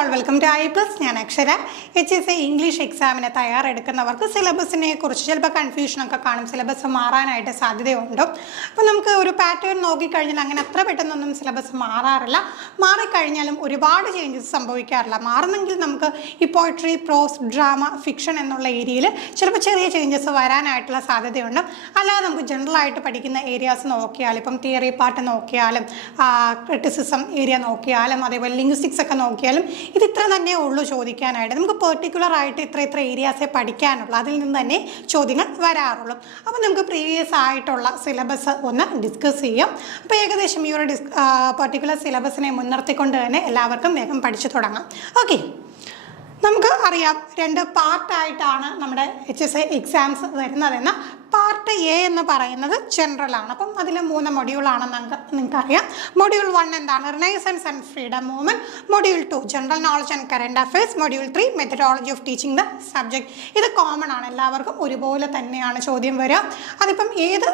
All welcome to I plus. ഞാൻ Akshara. HSC English എക്സാമിന് തയ്യാറെടുക്കുന്നവർക്ക് സിലബസിനെ കുറിച്ച് ചിലപ്പോൾ കൺഫ്യൂഷനൊക്കെ കാണും. സിലബസ് മാറാനായിട്ട് സാധ്യതയുണ്ട്. അപ്പോൾ നമുക്ക് ഒരു പാറ്റേൺ നോക്കിക്കഴിഞ്ഞാൽ അങ്ങനെ അത്ര പെട്ടെന്നൊന്നും സിലബസ് മാറാറില്ല. മാറിക്കഴിഞ്ഞാലും ഒരുപാട് ചേഞ്ചസ് സംഭവിക്കാറില്ല. മാറുന്നെങ്കിൽ നമുക്ക് ഈ പോയട്രി, പ്രോസ്, ഡ്രാമ, ഫിക്ഷൻ എന്നുള്ള ഏരിയയിൽ ചിലപ്പോൾ ചെറിയ ചേഞ്ചസ് വരാനായിട്ടുള്ള സാധ്യതയുണ്ട്. അല്ലാതെ നമുക്ക് ജനറലായിട്ട് പഠിക്കുന്ന ഏരിയാസ് നോക്കിയാലും, ഇപ്പം തിയറി പാർട്ട് നോക്കിയാലും, ക്രിറ്റിസിസം ഏരിയ നോക്കിയാലും, അതേപോലെ ലിംഗ്വിസ്റ്റിക്സ് ഒക്കെ നോക്കിയാലും ഇത് ഇത്ര തന്നെ ഉള്ളൂ ചോദിക്കാനായിട്ട്. നമുക്ക് പെർട്ടിക്കുലർ ആയിട്ട് ഇത്ര ഏരിയാസേ പഠിക്കാനുള്ളൂ. അതിൽ നിന്ന് തന്നെ ചോദ്യങ്ങൾ വരാറുള്ളൂ. അപ്പോൾ നമുക്ക് പ്രീവിയസ് ആയിട്ടുള്ള സിലബസ് ഒന്ന് ഡിസ്കസ് ചെയ്യാം. അപ്പോൾ ഏകദേശം ഈ ഒരു പെർട്ടിക്കുലർ സിലബസിനെ മുൻനിർത്തിക്കൊണ്ട് തന്നെ എല്ലാവർക്കും വേഗം പഠിച്ചു തുടങ്ങാം. ഓക്കെ, നമുക്ക് അറിയാം 2 പാർട്ടായിട്ടാണ് നമ്മുടെ HSC എക്സാംസ് വരുന്നതെന്ന്. പാർട്ട് എ എന്ന് പറയുന്നത് ജനറലാണ്. അപ്പം അതിൽ 3 മൊഡ്യൂളാണെന്ന് നിങ്ങൾക്കറിയാം. മൊഡ്യൂൾ 1 എന്താണ്? Renaissance and freedom movement. Module 2 general knowledge and current affairs. Module 3 methodology of teaching the subject. ഇത് കോമൺ ആണ്, എല്ലാവർക്കും ഒരുപോലെ തന്നെയാണ് ചോദ്യം വരിക. അതിപ്പം ഏത്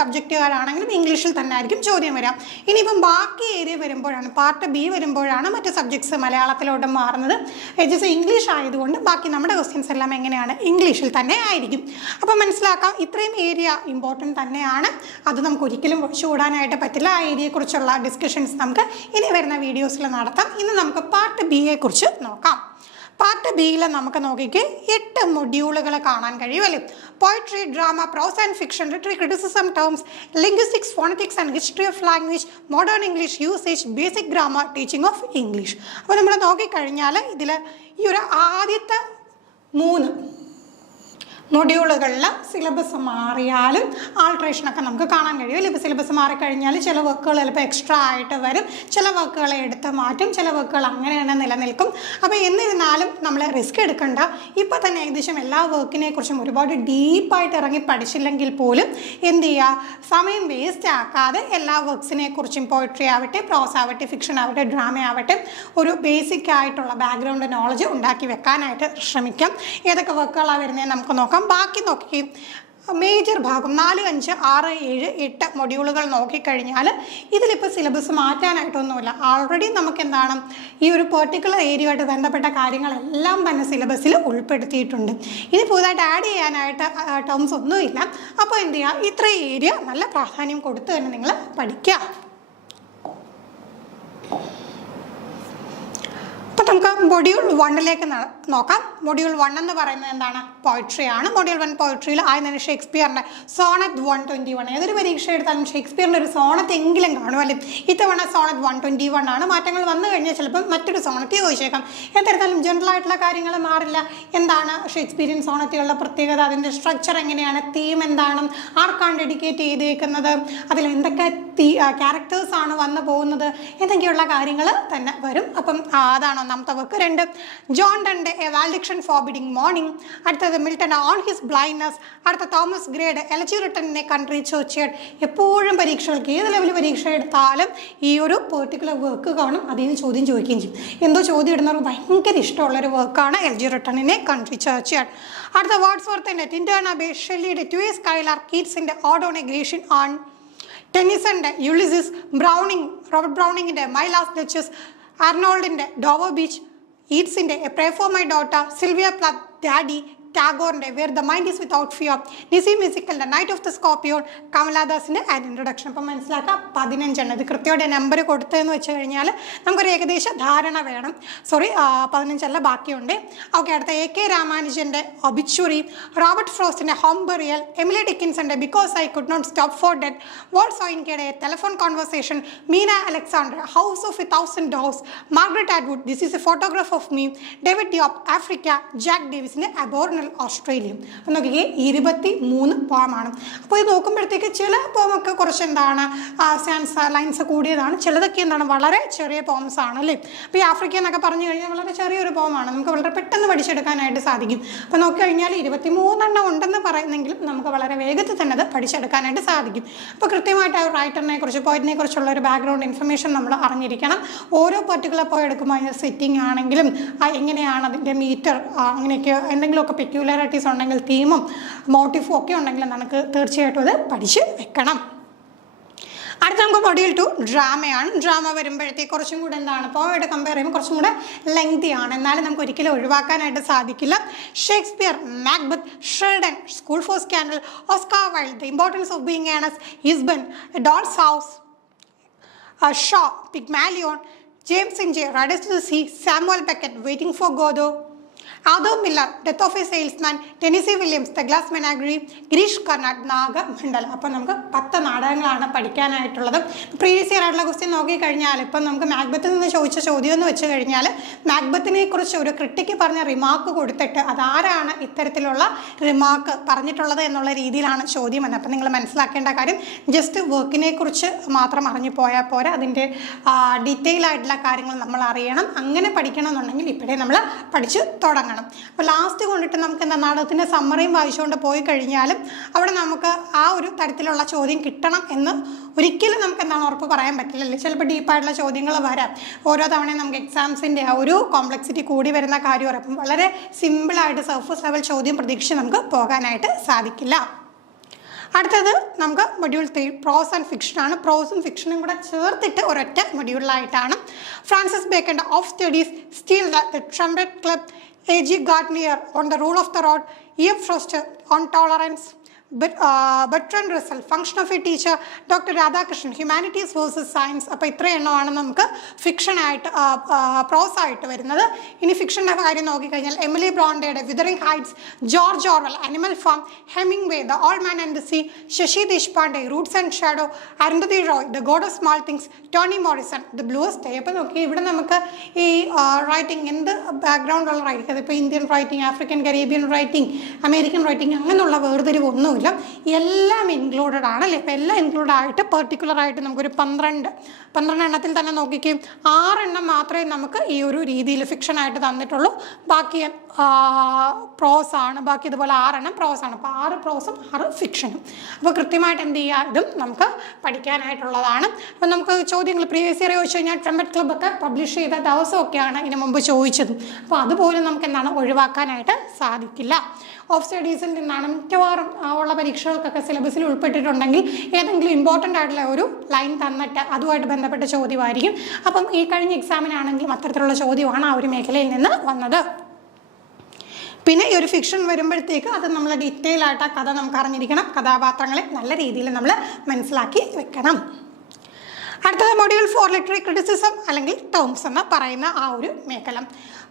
സബ്ജക്റ്റുകാരാണെങ്കിലും ഇംഗ്ലീഷിൽ തന്നെ ആയിരിക്കും ചോദ്യം വരിക. ഇനിയിപ്പം ബാക്കി ഏരിയ വരുമ്പോഴാണ്, പാർട്ട് ബി വരുമ്പോഴാണ് മറ്റ് സബ്ജക്ട്സ് മലയാളത്തിലോട്ട് മാറുന്നത്. HSC ഇംഗ്ലീഷ് ആയതുകൊണ്ട് ബാക്കി നമ്മുടെ ക്വസ്റ്റ്യൻസ് എല്ലാം എങ്ങനെയാണ്? ഇംഗ്ലീഷിൽ തന്നെ ആയിരിക്കും. അപ്പോൾ മനസ്സിലാക്കാം, ഇത്രയും ഏരിയ ഇമ്പോർട്ടൻ്റ് തന്നെയാണ്. അത് നമുക്ക് ഒരിക്കലും ഒഴിച്ചുകൂടാനായിട്ട് പറ്റില്ല. ആ ഏരിയയെക്കുറിച്ചുള്ള ഡിസ്കഷൻസ് നമുക്ക് ഇനി വരുന്ന വീഡിയോസിൽ നടത്താം. ഇന്ന് നമുക്ക് പാർട്ട് ബിയെ കുറിച്ച് നോക്കാം. പാർട്ട് ബിയിൽ നമുക്ക് നോക്കിക്ക് 8 മൊഡ്യൂളുകൾ കാണാൻ കഴിയുമല്ലേ? Poetry, drama, prose and fiction, literary criticism, terms, linguistics, phonetics and history of language, modern English usage, basic grammar, teaching of English. അപ്പോൾ നമ്മൾ നോക്കിക്കഴിഞ്ഞാൽ ഇതിൽ ഈ ഒരു ആദ്യത്തെ 3 മൊഡ്യൂളുകളിൽ സിലബസ് മാറിയാലും ആൾട്രേഷനൊക്കെ നമുക്ക് കാണാൻ കഴിയും. ഇപ്പോൾ സിലബസ് മാറിക്കഴിഞ്ഞാൽ ചില വർക്കുകൾ ചിലപ്പോൾ എക്സ്ട്രാ ആയിട്ട് വരും, ചില വർക്കുകളെ എടുത്ത് മാറ്റും, ചില വർക്കുകൾ അങ്ങനെ തന്നെ നിലനിൽക്കും. അപ്പോൾ എന്നിരുന്നാലും നമ്മൾ റിസ്ക് എടുക്കണ്ട. ഇപ്പോൾ തന്നെ ഏകദേശം എല്ലാ വർക്കിനെ കുറിച്ചും ഒരുപാട് ഡീപ്പായിട്ട് ഇറങ്ങി പഠിച്ചില്ലെങ്കിൽ പോലും എന്ത് ചെയ്യുക, സമയം വേസ്റ്റ് ആക്കാതെ എല്ലാ വർക്ക്സിനെ കുറിച്ചും, പോയിട്രി ആവട്ടെ, പ്രോസ് ആവട്ടെ, ഫിക്ഷൻ ആവട്ടെ, ഡ്രാമ ആവട്ടെ, ഒരു ബേസിക് ആയിട്ടുള്ള ബാക്ക്ഗ്രൗണ്ട് നോളജ് ഉണ്ടാക്കി വെക്കാനായിട്ട് ശ്രമിക്കാം. ഏതൊക്കെ വർക്കുകളാണ് വരുന്നത് നമുക്ക് നോക്കാം. ബാക്കി നോക്കി മേജർ ഭാഗം 4, 5, 6, 7, 8 മൊഡ്യൂളുകൾ നോക്കിക്കഴിഞ്ഞാൽ ഇതിലിപ്പോൾ സിലബസ് മാറ്റാനായിട്ടൊന്നുമില്ല. ഓൾറെഡി നമുക്ക് എന്താണ്, ഈ ഒരു പെർട്ടിക്കുലർ ഏരിയയുമായിട്ട് ബന്ധപ്പെട്ട കാര്യങ്ങളെല്ലാം തന്നെ സിലബസിൽ ഉൾപ്പെടുത്തിയിട്ടുണ്ട്. ഇനി പുതുതായിട്ട് ആഡ് ചെയ്യാനായിട്ട് ടേംസ് ഒന്നുമില്ല. അപ്പോൾ എന്ത് ചെയ്യുക, ഇത്ര ഏരിയ നല്ല പ്രാധാന്യം കൊടുത്ത് തന്നെ നിങ്ങൾ പഠിക്കുക. അപ്പോൾ നമുക്ക് മൊഡ്യൂൾ 1ലേക്ക് നോക്കാം. മൊഡ്യൂൾ 1 എന്ന് പറയുന്നത് എന്താണ്? പോയിട്രി ആണ്. മൊഡ്യൂൾ 1 പോയിട്രിയിൽ ആദ്യം തന്നെ ഷേക്സ്പിയറിൻ്റെ സോണറ്റ് 121. ഏതൊരു പരീക്ഷ എടുത്താലും ഷേക്സ്പിയറിൻ്റെ ഒരു സോണറ്റ് എങ്കിലും കാണുമല്ലേ? ഇത്തവണ സോണറ്റ് 121 ആണ്. മാറ്റങ്ങൾ വന്നു കഴിഞ്ഞാൽ ചിലപ്പോൾ മറ്റൊരു സോണറ്റ് ചോദിച്ചേക്കാം. എന്തെടുത്താലും ജനറൽ ആയിട്ടുള്ള കാര്യങ്ങൾ മാറില്ല. എന്താണ് ഷേക്സ്പിയറിയൻ സോണറ്റുകളുടെ പ്രത്യേകത? അതിൻ്റെ സ്ട്രക്ചർ എങ്ങനെയാണ്? തീം എന്താണ്? ആർക്കാണ് ഡെഡിക്കേറ്റ് ചെയ്തേക്കുന്നത്? അതിൽ എന്തൊക്കെ ക്യാരക്ടേഴ്സാണ് വന്നു പോകുന്നത്? എന്നൊക്കെയുള്ള കാര്യങ്ങൾ തന്നെ വരും. അപ്പം അതാണ് ഒന്നാമത്തെ work. 2 John Donne a valediction forbidding mourning. അടുത്തത് മിൽട്ടൺ ഓൺ ഹിസ് ബ്ലൈൻഡ്നെസ്. അടുത്ത Thomas Gray's elegy written in a country churchyard. എപ്പോഴും പരീക്ഷകൾക്ക് ഏത് ലെവൽ പരീക്ഷ എടുത്താലും ഈ ഒരു പെർട്ടിക്കുലർ വർക്ക് കാണും. അതിൽ നിന്ന് ചോദ്യം ചോദിക്കുകയും ചെയ്യും. എന്തോ ചോദ്യം ഇടുന്നവർക്ക് ഭയങ്കര ഇഷ്ടമുള്ളൊരു വർക്കാണ് elegy written in a country churchyard. അടുത്ത വേർഡ്സ്വർത്തിൻ്റെ ടിൻഡൻ അബേ, ഷെല്ലിയുടെ ടു എ സ്കൈലാർ, കീറ്റ്സിൻ്റെ ode on a Grecian urn, ടെന്നിസൻ്റെ യുളിസിസ്, ബ്രൗണിംഗ്, റോബർട്ട് ബ്രൗണിങ്ങിൻ്റെ മൈ ലാസ്റ്റ് ഡച്ചസ്, ആർണോൾഡിൻ്റെ ഡോവർ ബീച്ച്, ഈറ്റ്സിൻ്റെ a prayer for my daughter, Sylvia Plath daddy, ടാഗോറിൻ്റെ where the mind is without fear, Nissim മ്യൂസിക്കലിൻ്റെ night of the scorpion, കമലാദാസിൻ്റെ an introduction. അപ്പം മനസ്സിലാക്കാം 15 ഇത് കൃത്യമായിട്ട് നമ്പർ കൊടുത്തതെന്ന് വെച്ച് കഴിഞ്ഞാൽ നമുക്കൊരു ഏകദേശ ധാരണ വേണം. 15 ബാക്കിയുണ്ട്. ഓക്കെ, അടുത്ത AK രാമാനുജൻ്റെ ഒബിച്വറി, റോബർട്ട് ഫ്രോസ്റ്റിൻ്റെ ഹോം ബറിയൽ, എമിലി ഡിക്കിൻസൻ്റെ because I could not stop for death, Wole സോയിൻകയുടെ telephone conversation, Meena Alexander house of 1000 dogs, Margaret Atwood this is a photograph of me, David Diop Africa, Jack ഡേവിസിൻ്റെ aboriginal Australia. അപ്പം നോക്കിയേ 23 പോമാണ്. അപ്പോൾ ഇത് നോക്കുമ്പോഴത്തേക്ക് ചില പോമൊക്കെ കുറച്ച് എന്താണ് ലൈൻസ് കൂടിയതാണ്, ചിലതൊക്കെ എന്താണ് വളരെ ചെറിയ പോംസ് ആണ് അല്ലേ. അപ്പോൾ ഈ ആഫ്രിക്ക എന്നൊക്കെ പറഞ്ഞു കഴിഞ്ഞാൽ വളരെ ചെറിയൊരു പോമാണ്, നമുക്ക് വളരെ പെട്ടെന്ന് പഠിച്ചെടുക്കാനായിട്ട് സാധിക്കും. അപ്പോൾ നോക്കിക്കഴിഞ്ഞാൽ 23 ഉണ്ടെന്ന് പറയുന്നെങ്കിലും നമുക്ക് വളരെ വേഗത്തിൽ തന്നെ അത് പഠിച്ചെടുക്കാനായിട്ട് സാധിക്കും. അപ്പോൾ കൃത്യമായിട്ട് ആ റൈറ്ററിനെ കുറിച്ച്, പോയിറ്റിനെ കുറിച്ചുള്ള ഒരു ബാക്ക്ഗ്രൗണ്ട് ഇൻഫർമേഷൻ നമ്മൾ അറിഞ്ഞിരിക്കണം. ഓരോ പർട്ടിക്കുലർ പോയി എടുക്കുമ്പോൾ അതിൻ്റെ സെറ്റിംഗ് ആണെങ്കിലും എങ്ങനെയാണ് അതിൻ്റെ മീറ്റർ, അങ്ങനെയൊക്കെ എന്തെങ്കിലുമൊക്കെ പെക്യുലാരിറ്റീസ് ഉണ്ടെങ്കിൽ, തീമും മോട്ടീഫും ഒക്കെ ഉണ്ടെങ്കിൽ നമുക്ക് തീർച്ചയായിട്ടും അത് പഠിച്ച് വെക്കണം. അടുത്ത നമുക്ക് മൊഡ്യൂൾ 2 ഡ്രാമയാണ്. ഡ്രാമ വരുമ്പോഴത്തേക്ക് കുറച്ചും കൂടെ എന്താണ്, പോയമായിട്ട് കമ്പയർ ചെയ്യുമ്പോൾ കുറച്ചും കൂടെ ലെങ്തി ആണ്, എന്നാലും നമുക്ക് ഒരിക്കലും ഒഴിവാക്കാനായിട്ട് സാധിക്കില്ല. Shakespeare, Macbeth, Sheldon, school for scandal, Oscar wild, the importance of being earnest, ഹിസ്ബൻ, dolls house, show, പിഗ്മാലിയോൺ, James ഇൻജെ, Riders to the see, Samuel Beckett, waiting for Godot, ആദോ Miller, death of A salesman, Tennessee Williams, the glass മെനാഗ്രി, Girish Karnad, Nagamandalam. അപ്പം നമുക്ക് 10 നാടകങ്ങളാണ് പഠിക്കാനായിട്ടുള്ളത്. Previous year ആയിട്ടുള്ള question നോക്കിക്കഴിഞ്ഞാൽ ഇപ്പം നമുക്ക് മാക്ബത്തിൽ നിന്ന് ചോദിച്ച ചോദ്യം എന്ന് വെച്ച് കഴിഞ്ഞാൽ മാക്ബത്തിനെ കുറിച്ച് ഒരു ക്രിട്ടിക്ക് പറഞ്ഞ റിമാർക്ക് കൊടുത്തിട്ട് അതാരാണ് ഇത്തരത്തിലുള്ള റിമാർക്ക് പറഞ്ഞിട്ടുള്ളത് എന്നുള്ള രീതിയിലാണ് ചോദ്യം വന്നത്. അപ്പം നിങ്ങൾ മനസ്സിലാക്കേണ്ട കാര്യം ജസ്റ്റ് വർക്കിനെ കുറിച്ച് മാത്രം അറിഞ്ഞു പോയാൽ പോരാ, അതിൻ്റെ ഡീറ്റെയിൽ ആയിട്ടുള്ള കാര്യങ്ങൾ നമ്മൾ അറിയണം. അങ്ങനെ പഠിക്കണം എന്നുണ്ടെങ്കിൽ ഇപ്പോഴേ നമ്മൾ പഠിച്ച് തുടങ്ങണം. അപ്പോൾ ലാസ്റ്റ് കൊണ്ടിട്ട് നമുക്ക് എന്താ നാടകത്തിൻ്റെ സമ്മറിയും വായിച്ചുകൊണ്ട് പോയി കഴിഞ്ഞാലും അവിടെ നമുക്ക് ആ ഒരു തരത്തിലുള്ള ചോദ്യം കിട്ടണം എന്ന് ഒരിക്കലും നമുക്ക് എന്താണ് ഉറപ്പ് പറയാൻ പറ്റില്ലല്ലോ. ചിലപ്പോൾ ഡീപ്പായിട്ടുള്ള ചോദ്യങ്ങൾ വരാം. ഓരോ തവണയും നമുക്ക് എക്സാംസിൻ്റെ ആ ഒരു കോംപ്ലക്സിറ്റി കൂടി വരുന്ന കാര്യം അപ്പം വളരെ സിമ്പിളായിട്ട് സർഫസ് ലെവൽ ചോദ്യം പ്രതീക്ഷിച്ച് നമുക്ക് പോകാനായിട്ട് സാധിക്കില്ല. അടുത്തത് നമുക്ക് മൊഡ്യൂൾ 3 പ്രോസ് ആൻഡ് ഫിക്ഷനാണ്. പ്രോസും ഫിക്ഷനും കൂടെ ചേർത്തിട്ട് ഒരൊറ്റ മൊഡ്യൂളിലായിട്ടാണ്. ഫ്രാൻസിസ് ബേക്കൻ്റെ of studies, Steele, the trumpet club, A.G. Gardner on the rule of the rod, E.F. Foster on tolerance, Bertrand Russell, function of a teacher, Dr. Radhakrishnan, humanities versus science. അപ്പോൾ ഇത്ര എണ്ണമാണ് നമുക്ക് ഫിക്ഷനായിട്ട് പ്രോസ് ആയിട്ട് വരുന്നത്. ഇനി ഫിക്ഷൻ്റെ കാര്യം നോക്കിക്കഴിഞ്ഞാൽ എമിലി ബ്രോണ്ടയുടെ wuthering heights, George Orwell animal farm, Hemingway the old man and the sea, Shashi Deshpande roots and shadow, Arundhati Roy the god of small things, Toni Morrison the bluest eye. അപ്പോൾ നോക്കി ഇവിടെ നമുക്ക് ഈ റൈറ്റിംഗ് എന്ത് ബാക്ക്ഗ്രൗണ്ടുള്ള റൈറ്റിംഗ്, അതിപ്പോൾ Indian writing, African Caribbean writing, American writing അങ്ങനെയുള്ള വേർതിരിവൊന്നുമില്ല, എല്ലാം ഇൻക്ലൂഡഡ് ആണ് അല്ലേ. ഇപ്പോൾ എല്ലാം ഇൻക്ലൂഡ് ആയിട്ട് പെർട്ടിക്കുലറായിട്ട് നമുക്കൊരു 12 എണ്ണത്തിൽ തന്നെ നോക്കിക്കുകയും 6 എണ്ണം മാത്രമേ നമുക്ക് ഈ ഒരു രീതിയിൽ ഫിക്ഷനായിട്ട് തന്നിട്ടുള്ളൂ. ബാക്കി പ്രോസ് ആണ്. ബാക്കി ഇതുപോലെ 6 എണ്ണം പ്രോസ് ആണ്. അപ്പോൾ 6 പ്രോസും 6 ഫിക്ഷനും. അപ്പോൾ കൃത്യമായിട്ട് എന്ത് ചെയ്യുക, ഇതും നമുക്ക് പഠിക്കാനായിട്ടുള്ളതാണ്. അപ്പോൾ നമുക്ക് ചോദ്യങ്ങൾ പ്രീവിയസ് ഇയർ ചോദിച്ചു കഴിഞ്ഞാൽ ട്രംപറ്റ് ക്ലബ്ബൊക്കെ പബ്ലിഷ് ചെയ്ത ദിവസമൊക്കെയാണ് ഇതിന് മുമ്പ് ചോദിച്ചത്. അപ്പോൾ അതുപോലും നമുക്ക് എന്താണ് ഒഴിവാക്കാനായിട്ട് സാധിക്കില്ല. ഓഫ് സ്റ്റഡീസിൽ നിന്നാണ് മിക്കവാറും ഉള്ള പരീക്ഷകൾക്കൊക്കെ സിലബസിൽ ഉൾപ്പെട്ടിട്ടുണ്ടെങ്കിൽ ഏതെങ്കിലും ഇമ്പോർട്ടൻ്റ് ആയിട്ടുള്ള ഒരു ലൈൻ തന്നിട്ട് അതുമായിട്ട് ബന്ധപ്പെട്ട ചോദ്യമായിരിക്കും. അപ്പം ഈ കഴിഞ്ഞ എക്സാമിനാണെങ്കിലും അത്തരത്തിലുള്ള ചോദ്യമാണ് ആ ഒരു മേഖലയിൽ നിന്ന് വന്നത്. പിന്നെ ഈ ഒരു ഫിക്ഷൻ വരുമ്പോഴത്തേക്ക് അത് നമ്മൾ ഡീറ്റെയിൽ ആയിട്ട് ആ കഥ നമുക്ക് അറിഞ്ഞിരിക്കണം. കഥാപാത്രങ്ങളെ നല്ല രീതിയിൽ നമ്മൾ മനസ്സിലാക്കി വെക്കണം. അടുത്തത് മൊഡ്യൂൾ 4 ലിറ്റററി ക്രിറ്റിസിസം അല്ലെങ്കിൽ ടേംസ് എന്ന് പറയുന്ന ആ ഒരു മേഖല.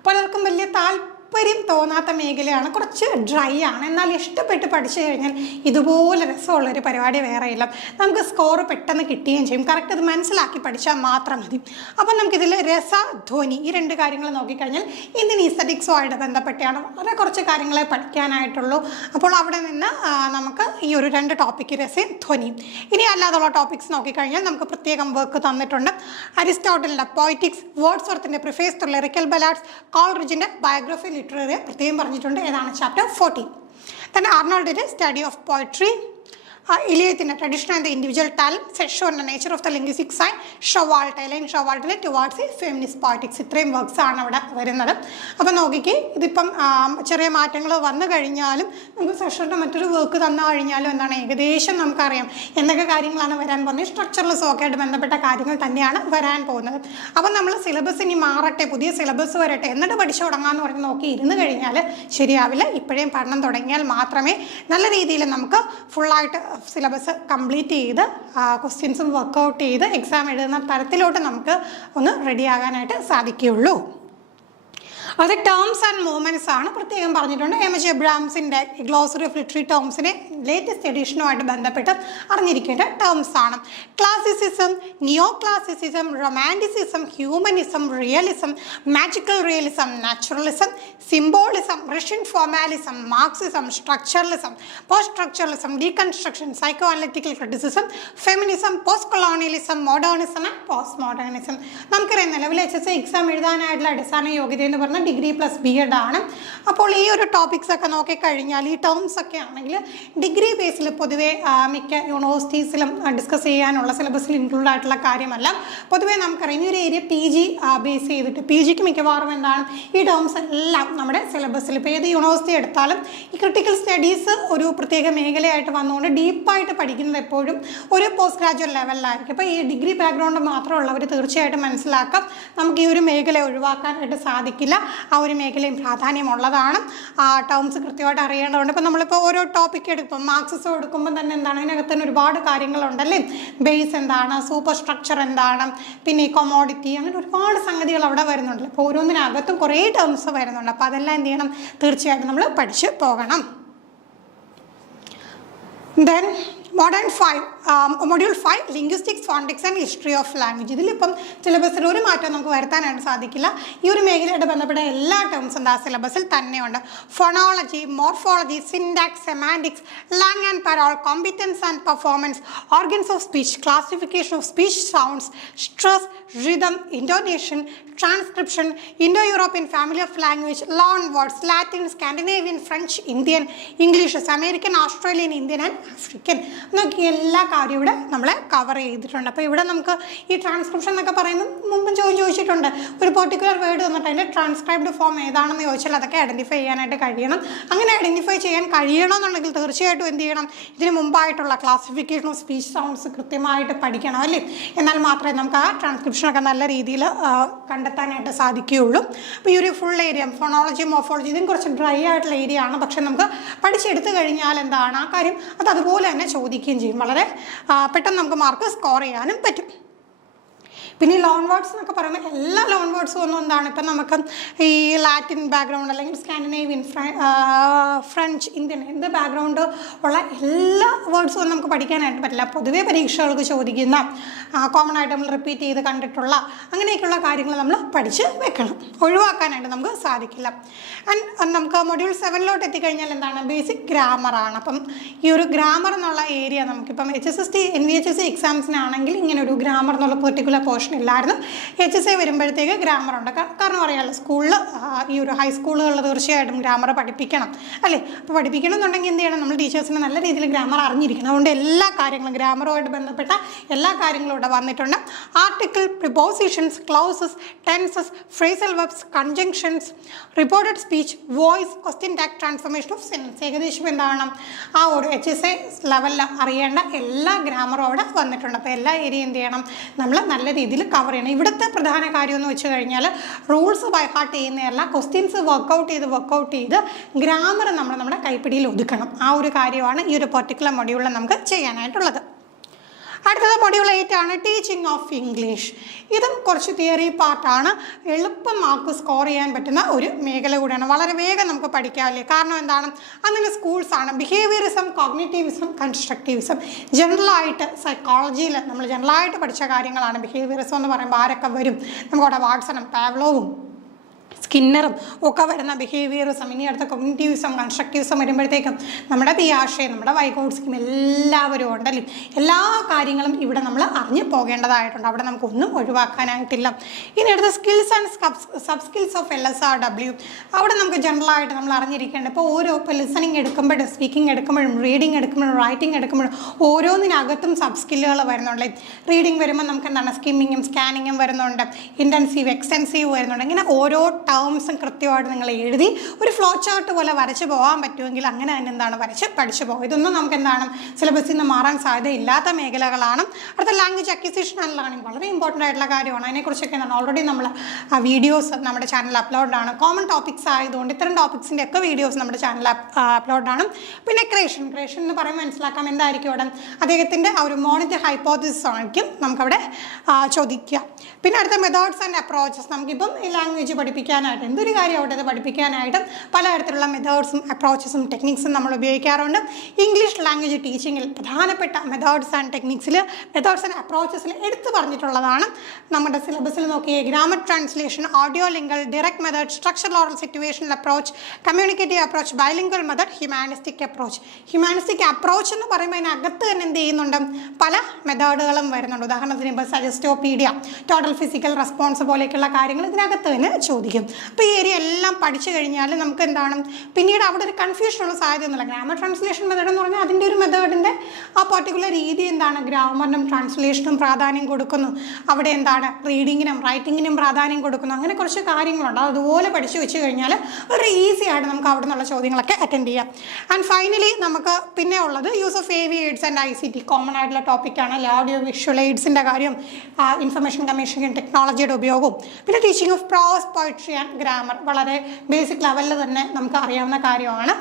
പലർക്കും വലിയ താല്പര്യം തോന്നാത്ത മേഖലയാണ്, കുറച്ച് ഡ്രൈ ആണ്. എന്നാൽ ഇഷ്ടപ്പെട്ട് പഠിച്ചു കഴിഞ്ഞാൽ ഇതുപോലെ രസമുള്ളൊരു പരിപാടി വേറെയില്ല. നമുക്ക് സ്കോർ പെട്ടെന്ന് കിട്ടുകയും ചെയ്യും. കറക്റ്റ് അത് മനസ്സിലാക്കി പഠിച്ചാൽ മാത്രം മതി. അപ്പം നമുക്കിതിൽ രസ, ധ്വനി ഈ 2 കാര്യങ്ങൾ നോക്കിക്കഴിഞ്ഞാൽ ഇന്ത്യൻ ഈസ്തറ്റിക്സുമായിട്ട് ബന്ധപ്പെട്ടാണ് വളരെ കുറച്ച് കാര്യങ്ങളെ പഠിക്കാനായിട്ടുള്ളൂ. അപ്പോൾ അവിടെ നിന്ന് നമുക്ക് ഈ ഒരു 2 ടോപ്പിക്ക് രസയും ധ്വനിയും. ഇനി അല്ലാതുള്ള ടോപ്പിക്സ് നോക്കിക്കഴിഞ്ഞാൽ നമുക്ക് പ്രത്യേകം വർക്ക് തന്നിട്ടുണ്ട്. അരിസ്റ്റോട്ടലിൻ്റെ പോയറ്റിക്സ്, വേർഡ്സ്വർത്തിൻ്റെ പ്രിഫേസ് ടു ലിറിക്കൽ ബലാഡ്സ്, കോൾറിഡ്ജിൻ്റെ ബയോഗ്രഫി ലിറ്റററി പ്രത്യേകം പറഞ്ഞിട്ടുണ്ട്. ഏതാണ് ചാപ്റ്റർ 14. തന്നെ ആർണോൾഡിൻ്റെ സ്റ്റഡി ഓഫ് പോയട്രി, ഇലിയത്തിൻ്റെ tradition and the individual talent, സെഷോറിൻ്റെ nature of the linguistic science, Showalter Elaine ഷവാൾട്ടിൻ്റെ ടുവാർഡ്സ് ഫെമിനിസ്റ്റ് പോയറ്റിക്സ്. ഇത്രയും വർക്ക്സ് ആണ് അവിടെ വരുന്നത്. അപ്പോൾ നോക്കിക്കേ, ഇതിപ്പം ചെറിയ മാറ്റങ്ങൾ വന്നു കഴിഞ്ഞാലും നമുക്ക് സെഷറിൻ്റെ മറ്റൊരു വർക്ക് തന്നു കഴിഞ്ഞാലും എന്താണ് ഏകദേശം നമുക്കറിയാം എന്തൊക്കെ കാര്യങ്ങളാണ് വരാൻ പോകുന്നത്. സ്ട്രക്ചറൽസും ഒക്കെ ആയിട്ട് ബന്ധപ്പെട്ട കാര്യങ്ങൾ തന്നെയാണ് വരാൻ പോകുന്നത്. അപ്പം നമ്മൾ സിലബസ് ഇനി മാറട്ടെ, പുതിയ സിലബസ് വരട്ടെ എന്നിട്ട് പഠിച്ചു തുടങ്ങാമെന്ന് പറഞ്ഞ് നോക്കി ഇരുന്ന് കഴിഞ്ഞാൽ ശരിയാവില്ല. ഇപ്പോഴേയും പഠനം തുടങ്ങിയാൽ മാത്രമേ നല്ല രീതിയിൽ നമുക്ക് ഫുള്ളായിട്ട് സിലബസ് കംപ്ലീറ്റ് ചെയ്ത് ക്വസ്റ്റ്യൻസും വർക്കൗട്ട് ചെയ്ത് എക്സാം എഴുതുന്ന തരത്തിലോട്ട് നമുക്ക് ഒന്ന് റെഡിയാകാനായിട്ട് സാധിക്കുകയുള്ളൂ. അത് ടേംസ് ആൻഡ് മൂവ്മെൻറ്റ്സ് ആണ് പ്രത്യേകം പറഞ്ഞിട്ടുണ്ട്. എം.എച്ച്. എബ്രാംസിൻ്റെ ഗ്ലോസറി ഓഫ് ലിറ്റററി ടേംസിൻ്റെ ലേറ്റസ്റ്റ് എഡിഷനുമായിട്ട് ബന്ധപ്പെട്ട് അറിഞ്ഞിരിക്കേണ്ട ടേംസ് ആണ്. Classicism, neo classicism, romanticism, humanism, realism, magical realism, naturalism, symbolism, Russian formalism, Marxism, structuralism, post structuralism, deconstruction, psycho analytical criticism, feminism, post colonialism, modernism and post modernism. നമുക്കറിയാം നിലവിൽ HSC exam എഴുതാനായിട്ടുള്ള അടിസ്ഥാന യോഗ്യത എന്ന് പറഞ്ഞാൽ വരുന്നത് ഡിഗ്രി പ്ലസ് BEd ആണ്. അപ്പോൾ ഈ ഒരു ടോപ്പിക്സ് ഒക്കെ നോക്കിക്കഴിഞ്ഞാൽ ഈ ടേംസ് ഒക്കെ ആണെങ്കിൽ ഡിഗ്രി ബേസിൽ പൊതുവെ മിക്ക യൂണിവേഴ്സിറ്റീസിലും ഡിസ്കസ് ചെയ്യാനുള്ള സിലബസിൽ ഇൻക്ലൂഡ് ആയിട്ടുള്ള കാര്യമല്ല. പൊതുവേ നമുക്കറിയാം ഈ ഒരു ഏരിയ PG ബേസ് ചെയ്തിട്ട് PGക്ക് മിക്കവാറും എന്താണ് ഈ ടേംസ് എല്ലാം നമ്മുടെ സിലബസിൽ ഇപ്പോൾ ഏത് യൂണിവേഴ്സിറ്റി എടുത്താലും ഈ ക്രിട്ടിക്കൽ സ്റ്റഡീസ് ഒരു പ്രത്യേക മേഖലയായിട്ട് വന്നുകൊണ്ട് ഡീപ്പായിട്ട് പഠിക്കുന്നത് എപ്പോഴും ഒരു പോസ്റ്റ് ഗ്രാജുവേറ്റ് ലെവലിലായിരിക്കും. അപ്പോൾ ഈ ഡിഗ്രി ബാക്ക്ഗ്രൗണ്ട് മാത്രമുള്ളവർ തീർച്ചയായിട്ടും മനസ്സിലാക്കാം നമുക്ക് ഈ ഒരു മേഖല ഒഴിവാക്കാനായിട്ട് സാധിക്കില്ല. ആ ഒരു മേഖലയും പ്രാധാന്യമുള്ളതാണ്. ആ ടേംസ് കൃത്യമായിട്ട് അറിയേണ്ടതുണ്ട്. ഇപ്പോൾ നമ്മളിപ്പോൾ ഓരോ ടോപ്പിക് എടുക്കും, മാർക്സിസം എടുക്കുമ്പോൾ തന്നെ എന്താണ് അതിനകത്ത് തന്നെ ഒരുപാട് കാര്യങ്ങളുണ്ടല്ലേ. ബേസ് എന്താണ്, സൂപ്പർ സ്ട്രക്ചർ എന്താണ്, പിന്നെ കൊമോഡിറ്റി, അങ്ങനെ ഒരുപാട് സംഗതികൾ അവിടെ വരുന്നുണ്ടല്ലോ. അപ്പോൾ ഓരോന്നിനകത്തും കുറേ ടേംസ് വരുന്നുണ്ട്. അപ്പോൾ അതെല്ലാം എന്ത് ചെയ്യണം, തീർച്ചയായിട്ടും നമ്മൾ പഠിച്ച് പോകണം. Then Modern 5, Module 5 Linguistics, Phonetics and History of Language. ഇതിലിപ്പം സിലബസിൽ ഒരു മാറ്റം നമുക്ക് വരുത്താനായിട്ട് സാധിക്കില്ല. ഈ ഒരു മേഖലയായിട്ട് ബന്ധപ്പെട്ട എല്ലാ ടേംസും ആ സിലബസിൽ തന്നെയുണ്ട്. Phonology, morphology, syntax, semantics, Lang and parole, competence and performance, organs of speech, classification of speech sounds, stress, rhythm, intonation, transcription, Indo-European family of language, loan words, Latin, Scandinavian, French, Indian, English, American, Australian, Indian and African. നോക്കി എല്ലാ കാര്യവും ഇവിടെ നമ്മൾ cover ചെയ്തിട്ടുണ്ട്. അപ്പോൾ ഇവിടെ നമുക്ക് ഈ ട്രാൻസ്ക്രിപ്ഷൻ എന്നൊക്കെ പറയുമ്പോൾ മുമ്പും ചോദിച്ചിട്ടുണ്ട്. ഒരു പെർട്ടിക്കുലർ വേർഡ് തന്നിട്ട് അതിൻ്റെ ട്രാൻസ്ക്രൈബ്ഡ് ഫോം ഏതാണെന്ന് ചോദിച്ചാൽ അതൊക്കെ ഐഡൻറ്റിഫൈ ചെയ്യാനായിട്ട് കഴിയണം. അങ്ങനെ ഐഡൻറ്റിഫൈ ചെയ്യാൻ കഴിയണമെന്നുണ്ടെങ്കിൽ തീർച്ചയായിട്ടും എന്ത് ചെയ്യണം, ഇതിന് മുമ്പായിട്ടുള്ള ക്ലാസിഫിക്കേഷൻ ഓഫ് സ്പീച്ച് സൗണ്ട്സ് കൃത്യമായിട്ട് പഠിക്കണം അല്ലേ. എന്നാൽ മാത്രമേ നമുക്ക് ആ ട്രാൻസ്ക്രിപ്ഷനൊക്കെ നല്ല രീതിയിൽ കണ്ടെത്താനായിട്ട് സാധിക്കുകയുള്ളൂ. അപ്പോൾ ഈ ഒരു ഫുൾ ഏരിയ ഫോണോളജി, മോർഫോളജി ഇതും കുറച്ച് ഡ്രൈ ആയിട്ടുള്ള ഏരിയ ആണ്. പക്ഷെ നമുക്ക് പഠിച്ചെടുത്ത് കഴിഞ്ഞാൽ എന്താണ് ആ കാര്യം അത് അതുപോലെ തന്നെ ചോദിക്കുകയും ചെയ്യും. വളരെ പെട്ടെന്ന് നമുക്ക് മാർക്ക് സ്കോർ ചെയ്യാനും പറ്റും. പിന്നെ ഈ ലോൺ വേർഡ്സ് എന്നൊക്കെ പറയുമ്പോൾ എല്ലാ ലോൺ വേർഡ്സും ഒന്നും എന്താണ് ഇപ്പം നമുക്ക് ഈ ലാറ്റിൻ ബാക്ക്ഗ്രൗണ്ട് അല്ലെങ്കിൽ സ്കാൻഡിനേവിയൻ, ഫ്രഞ്ച്, ഇന്ത്യൻ എന്ത് ബാക്ക്ഗ്രൗണ്ട് ഉള്ള എല്ലാ വേർഡ്സും ഒന്നും നമുക്ക് പഠിക്കാനായിട്ട് പറ്റില്ല. പൊതുവേ പരീക്ഷകൾക്ക് ചോദിക്കുന്ന കോമൺ ആയിട്ട് നമ്മൾ റിപ്പീറ്റ് ചെയ്ത് കണ്ടിട്ടുള്ള അങ്ങനെയൊക്കെയുള്ള കാര്യങ്ങൾ നമ്മൾ പഠിച്ച് വെക്കണം. ഒഴിവാക്കാനായിട്ട് നമുക്ക് സാധിക്കില്ല. ആൻഡ് നമുക്ക് മൊഡ്യൂൾ 7 എത്തിക്കഴിഞ്ഞാൽ എന്താണ് ബേസിക് ഗ്രാമറാണ്. അപ്പം ഈ ഒരു ഗ്രാമർ എന്നുള്ള ഏരിയ നമുക്കിപ്പം HSST NVHSC എക്സാംസിനാണെങ്കിൽ ഇങ്ങനെ ഒരു ഗ്രാമർ എന്നുള്ള പെർട്ടിക്കുലർ പോർഷൻ ഇല്ലായിരുന്നു. HSA വരുമ്പോഴത്തേക്ക് ഗ്രാമർ ഉണ്ട്. കാരണം അറിയാമല്ലോ സ്കൂളിൽ ഈ ഒരു ഹൈസ്കൂളുകളിൽ തീർച്ചയായിട്ടും ഗ്രാമർ പഠിപ്പിക്കണം അല്ലേ. അപ്പോൾ പഠിപ്പിക്കണം എന്നുണ്ടെങ്കിൽ എന്ത് ചെയ്യണം, നമ്മൾ ടീച്ചേഴ്സിന് നല്ല രീതിയിൽ ഗ്രാമർ അറിഞ്ഞിരിക്കണം. അതുകൊണ്ട് എല്ലാ കാര്യങ്ങളും ഗ്രാമറുമായിട്ട് ബന്ധപ്പെട്ട എല്ലാ കാര്യങ്ങളും ഇവിടെ വന്നിട്ടുണ്ട്. Article, prepositions, clauses, tenses, phrasal verbs, conjunctions, reported speech, voice, question tag, transformation of sentence. ഏകദേശം എന്താണ് ആ ഒരു HSA ലെവലിൽ അറിയേണ്ട എല്ലാ ഗ്രാമറും അവിടെ വന്നിട്ടുണ്ട്. അപ്പോൾ എല്ലാ ഏരിയ എന്ത് ചെയ്യണം, നമ്മൾ നല്ല രീതിയിൽ കവർ ചെയ്യണം. ഇവിടുത്തെ പ്രധാന കാര്യം എന്ന് വെച്ച് കഴിഞ്ഞാൽ റൂൾസ് ബൈ ഹാർട്ട് ചെയ്യുന്നതല്ല, ക്വസ്റ്റ്യൻസ് വർക്കൗട്ട് ചെയ്ത് ഗ്രാമർ നമ്മൾ നമ്മുടെ കൈപ്പിടിയിൽ ഒതുക്കണം. ആ ഒരു കാര്യമാണ് ഈ ഒരു പെർട്ടിക്കുലർ മൊഡ്യൂളിൽ നമുക്ക് ചെയ്യാനായിട്ടുള്ളത്. അടുത്തത് മൊഡ്യൂൾ 8 ആണ് ടീച്ചിങ് ഓഫ് ഇംഗ്ലീഷ്. ഇതും കുറച്ച് തിയറി പാർട്ടാണ്. എളുപ്പം മാർക്ക് സ്കോർ ചെയ്യാൻ പറ്റുന്ന ഒരു മേഖല കൂടിയാണ്. വളരെ വേഗം നമുക്ക് പഠിക്കാമല്ലേ. കാരണം എന്താണ്, അങ്ങനെ സ്കൂൾസാണ് ബിഹേവിയറിസം, കോഗ്നിറ്റീവിസം, കൺസ്ട്രക്റ്റീവിസം. ജനറലായിട്ട് സൈക്കോളജിയിൽ നമ്മൾ ജനറലായിട്ട് പഠിച്ച കാര്യങ്ങളാണ്. ബിഹേവിയറിസം എന്ന് പറയുമ്പോൾ ആരൊക്കെ വരും, നമുക്കവിടെ വാട്സണും പാവ്ലോവും സ്കിന്നറും ഒക്കെ വരുന്ന ബിഹേവിയറിസം. ഇനി അടുത്ത കോഗ്നിറ്റീവിസം, കൺസ്ട്രക്റ്റീവിസം വരുമ്പോഴത്തേക്കും നമ്മുടെ പിയാഷെ, നമ്മുടെ വൈഗോട്സ്കിയും എല്ലാവരും ഉണ്ടല്ലോ. എല്ലാ കാര്യങ്ങളും ഇവിടെ നമ്മൾ അറിഞ്ഞു പോകേണ്ടതായിട്ടുണ്ട്. അവിടെ നമുക്കൊന്നും ഒഴിവാക്കാനായിട്ടില്ല. ഇനി അടുത്ത skills and sub skills of LSRW. അവിടെ നമുക്ക് ജനറലായിട്ട് നമ്മൾ അറിഞ്ഞിരിക്കേണ്ടത് ഇപ്പോൾ ഇപ്പോൾ ലിസണിങ് എടുക്കുമ്പോഴും, സ്പീക്കിംഗ് എടുക്കുമ്പോഴും, റീഡിങ് എടുക്കുമ്പോഴും, റൈറ്റിംഗ് എടുക്കുമ്പോഴും ഓരോന്നിനകത്തും സബ് സ്കില്ലുകൾ വരുന്നുണ്ട്. റീഡിങ് വരുമ്പോൾ നമുക്ക് എന്താണ് സ്കിമ്മിങ്ങും സ്കാനിങ്ങും വരുന്നുണ്ട്, ഇൻറ്റൻസീവ്, എക്സ്റ്റെൻസീവ് വരുന്നുണ്ട്. ഇങ്ങനെ ഓരോ ടേംസും കൃത്യമായിട്ട് നിങ്ങൾ എഴുതി ഒരു ഫ്ലോ ചാർട്ട് പോലെ വരച്ച് പോകാൻ പറ്റുമെങ്കിൽ അങ്ങനെ തന്നെ എന്താണ് വരച്ച് പഠിച്ചു പോകും. ഇതൊന്നും നമുക്ക് എന്താണ് സിലബസിൽ നിന്ന് മാറാൻ സാധ്യതയില്ലാത്ത മേഖലകളാണ്. അടുത്ത ലാംഗ്വേജ് അക്വിസിഷൻ ആൻഡ് ലേണിംഗ് വളരെ ഇമ്പോർട്ടൻ്റ് ആയിട്ടുള്ള കാര്യമാണ്. അതിനെക്കുറിച്ചൊക്കെ എന്താണ് ഓൾറെഡി നമ്മൾ വീഡിയോസ് നമ്മുടെ ചാനലിൽ അപ്ലോഡാണ്. കോമൺ ടോപ്പിക്സ് ആയതുകൊണ്ട് ഇത്തരം ടോപ്പിക്സിൻ്റെ ഒക്കെ വീഡിയോസ് നമ്മുടെ ചാനലിൽ അപ്ലോഡാണ്. പിന്നെ ക്രിയേഷൻ എന്ന് പറയുമ്പോൾ മനസ്സിലാക്കാം എന്തായിരിക്കും അവിടെ അദ്ദേഹത്തിൻ്റെ ആ ഒരു മോണിറ്ററി ഹൈപ്പോത്തിസിസ് ആയിരിക്കും നമുക്കവിടെ ചോദിക്കുക. പിന്നെ അടുത്ത മെത്തേഡ്സ് ആൻഡ് അപ്രോച്ചസ്. നമുക്കിപ്പം ഈ ലാംഗ്വേജ് പഠിപ്പിക്കാനായിട്ട് എന്തൊരു കാര്യം അവിടെ അത് പഠിപ്പിക്കാനായിട്ടും പലതരത്തിലുള്ള മെത്തേഡ്സും അപ്രോച്ചസും ടെക്നിക്സും നമ്മൾ ഉപയോഗിക്കാറുണ്ട്. ഇംഗ്ലീഷ് ലാംഗ്വേജ് ടീച്ചിങ്ങിൽ പ്രധാനപ്പെട്ട മെത്തേഡ്സ് ആൻഡ് ടെക്നിക്സിൽ, മെത്തേഡ്സ് ആൻഡ് അപ്രോച്ചസിൽ എടുത്തു പറഞ്ഞിട്ടുള്ളതാണ്. നമ്മുടെ സിലബസിൽ നോക്കിയേ grammar translation, audio lingual, direct method, structural oral situational approach, communicative approach, bilingual method, humanistic approach. Humanistic approach എന്ന് പറയുമ്പോൾ അതിനകത്ത് തന്നെ എന്ത് ചെയ്യുന്നുണ്ട്, പല മെത്തേഡുകളും വരുന്നുണ്ട്. ഉദാഹരണത്തിന് ഇപ്പോൾ സജസ്റ്റോപീഡിയ, ടോട്ടൽ ഫിസിക്കൽ റെസ്പോൺസ് പോലെയൊക്കെയുള്ള കാര്യങ്ങൾ ഇതിനകത്ത് തന്നെ ചോദിക്കും. അപ്പോൾ ഈ ഏരിയ എല്ലാം പഠിച്ചു കഴിഞ്ഞാൽ നമുക്ക് എന്താണ് പിന്നീട് അവിടെ ഒരു കൺഫ്യൂഷനുള്ള സാധ്യതയൊന്നുമില്ല. ഗ്രാമർ ട്രാൻസ്ലേഷൻ മെത്തേഡ് എന്ന് പറഞ്ഞാൽ അതിൻ്റെ ഒരു മെത്തേഡിൻ്റെ ആ പർട്ടിക്കുലർ രീതി എന്താണ്, ഗ്രാമറിനും ട്രാൻസ്ലേഷനും പ്രാധാന്യം കൊടുക്കുന്നു, അവിടെ എന്താണ് റീഡിങ്ങിനും റൈറ്റിങ്ങിനും പ്രാധാന്യം കൊടുക്കുന്നു, അങ്ങനെ കുറച്ച് കാര്യങ്ങളുണ്ട്. അതുപോലെ പഠിച്ചു വെച്ച് കഴിഞ്ഞാൽ വളരെ ഈസി ആയിട്ട് നമുക്ക് അവിടെ നിന്നുള്ള ചോദ്യങ്ങളൊക്കെ അറ്റൻഡ് ചെയ്യാം. ആൻഡ് ഫൈനലി നമുക്ക് പിന്നെ ഉള്ളത് use of AV AIDS and ICT, common ആയിട്ടുള്ള ടോപ്പിക്കാണ്. ഓഡിയോ വിഷ്വൽ എയ്ഡ്സിൻ്റെ കാര്യം, ഇൻഫർമേഷൻ കമ്മ്യൂണിക്കേഷൻ ടെക്നോളജിയുടെ ഉപയോഗവും, പിന്നെ teaching of prose, poetry and grammar വളരെ ബേസിക് ലെവലിൽ തന്നെ നമുക്ക് അറിയാവുന്ന കാര്യമാണ്.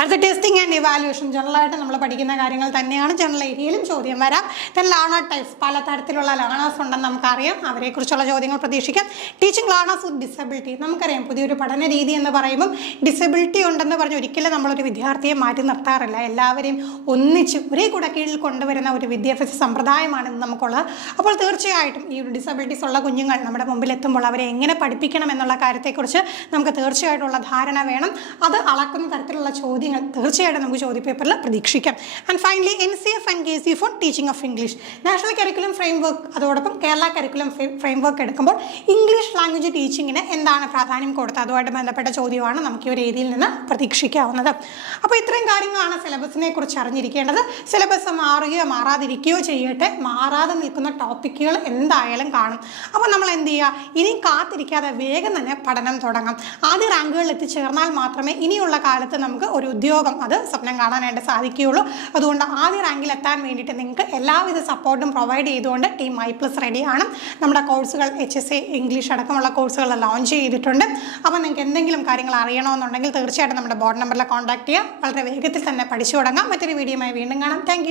അടുത്ത ടെസ്റ്റിംഗ് ആൻഡ് ഇവാലുവേഷൻ, ജനറലായിട്ട് നമ്മൾ പഠിക്കുന്ന കാര്യങ്ങൾ തന്നെയാണ്. ജനറൽ ഏരിയയിലും ചോദ്യം വരാം. ദെൻ ലേണർ ടൈപ്സ്, പല തരത്തിലുള്ള ലേണേഴ്സ് ഉണ്ടെന്ന് നമുക്കറിയാം, അവരെക്കുറിച്ചുള്ള ചോദ്യങ്ങൾ പ്രതീക്ഷിക്കാം. ടീച്ചിങ് ലേണേഴ്സ് വിത്ത് ഡിസബിലിറ്റി, നമുക്കറിയാം പുതിയൊരു പഠന രീതി എന്ന് പറയുമ്പം ഡിസബിലിറ്റി ഉണ്ടെന്ന് പറഞ്ഞ് ഒരിക്കലും നമ്മളൊരു വിദ്യാർത്ഥിയെ മാറ്റി നിർത്താറില്ല. എല്ലാവരെയും ഒന്നിച്ച് ഒരേ കുടക്കീഴിൽ കൊണ്ടുവരുന്ന ഒരു വിദ്യാഭ്യാസ സമ്പ്രദായമാണ് ഇന്ന് നമുക്കുള്ളത്. അപ്പോൾ തീർച്ചയായിട്ടും ഈ ഒരു ഡിസബിലിറ്റീസ് ഉള്ള കുഞ്ഞുങ്ങൾ നമ്മുടെ മുമ്പിൽ എത്തുമ്പോൾ അവരെ എങ്ങനെ പഠിപ്പിക്കണം എന്നുള്ള കാര്യത്തെക്കുറിച്ച് നമുക്ക് തീർച്ചയായിട്ടുള്ള ധാരണ വേണം. അത് അളക്കുന്ന തരത്തിലുള്ള ചോദ്യങ്ങൾ തീർച്ചയായിട്ടും നമുക്ക് ചോദ്യപേപ്പറിൽ പ്രതീക്ഷിക്കാം. And finally NCF and KC four teaching of English, national curriculum framework, അതോടൊപ്പം കേരള കരിക്കുലം ഫ്രെയിംവർക്ക് എടുക്കുമ്പോൾ ഇംഗ്ലീഷ് ലാംഗ്വേജ് ടീച്ചിങ്ങിന് എന്താണ് പ്രാധാന്യം കൊടുത്തത്, അതുമായിട്ട് ബന്ധപ്പെട്ട ചോദ്യമാണ് നമുക്ക് ഈ ഒരു ഏരിയയിൽ നിന്ന് പ്രതീക്ഷിക്കാവുന്നത്. അപ്പോൾ ഇത്രയും കാര്യങ്ങളാണ് സിലബസിനെ കുറിച്ച് അറിഞ്ഞിരിക്കേണ്ടത്. സിലബസ് മാറുകയോ മാറാതിരിക്കുകയോ ചെയ്യട്ടെ, മാറാതെ നിൽക്കുന്ന ടോപ്പിക്കുകൾ എന്തായാലും കാണും. അപ്പോൾ നമ്മൾ എന്ത് ചെയ്യുക, ഇനിയും കാത്തിരിക്കാതെ വേഗം തന്നെ പഠനം തുടങ്ങാം. ആദ്യ റാങ്കുകളിൽ എത്തിച്ചേർന്നാൽ മാത്രമേ ഇനിയുള്ള കാലത്ത് നമുക്ക് ഒരു ഉദ്യോഗം അത് സ്വപ്നം കാണാനായിട്ട് സാധിക്കുകയുള്ളൂ. അതുകൊണ്ട് ആദ്യ റാങ്കിൽ എത്താൻ വേണ്ടിയിട്ട് നിങ്ങൾക്ക് എല്ലാവിധ സപ്പോർട്ടും പ്രൊവൈഡ് ചെയ്തുകൊണ്ട് ടീം i+ റെഡിയാണ്. നമ്മുടെ കോഴ്സുകൾ HSA ഇംഗ്ലീഷ് അടക്കമുള്ള കോഴ്സുകൾ ലോഞ്ച് ചെയ്തിട്ടുണ്ട്. അപ്പോൾ നിങ്ങൾക്ക് എന്തെങ്കിലും കാര്യങ്ങൾ അറിയണമെന്നുണ്ടെങ്കിൽ തീർച്ചയായിട്ടും നമ്മുടെ ബോർഡ് നമ്പറിൽ കോൺടാക്ട് ചെയ്യുക. വളരെ വേഗത്തിൽ തന്നെ പഠിച്ചു തുടങ്ങാം. മറ്റൊരു വീഡിയോയുമായി വീണ്ടും കാണാം. താങ്ക്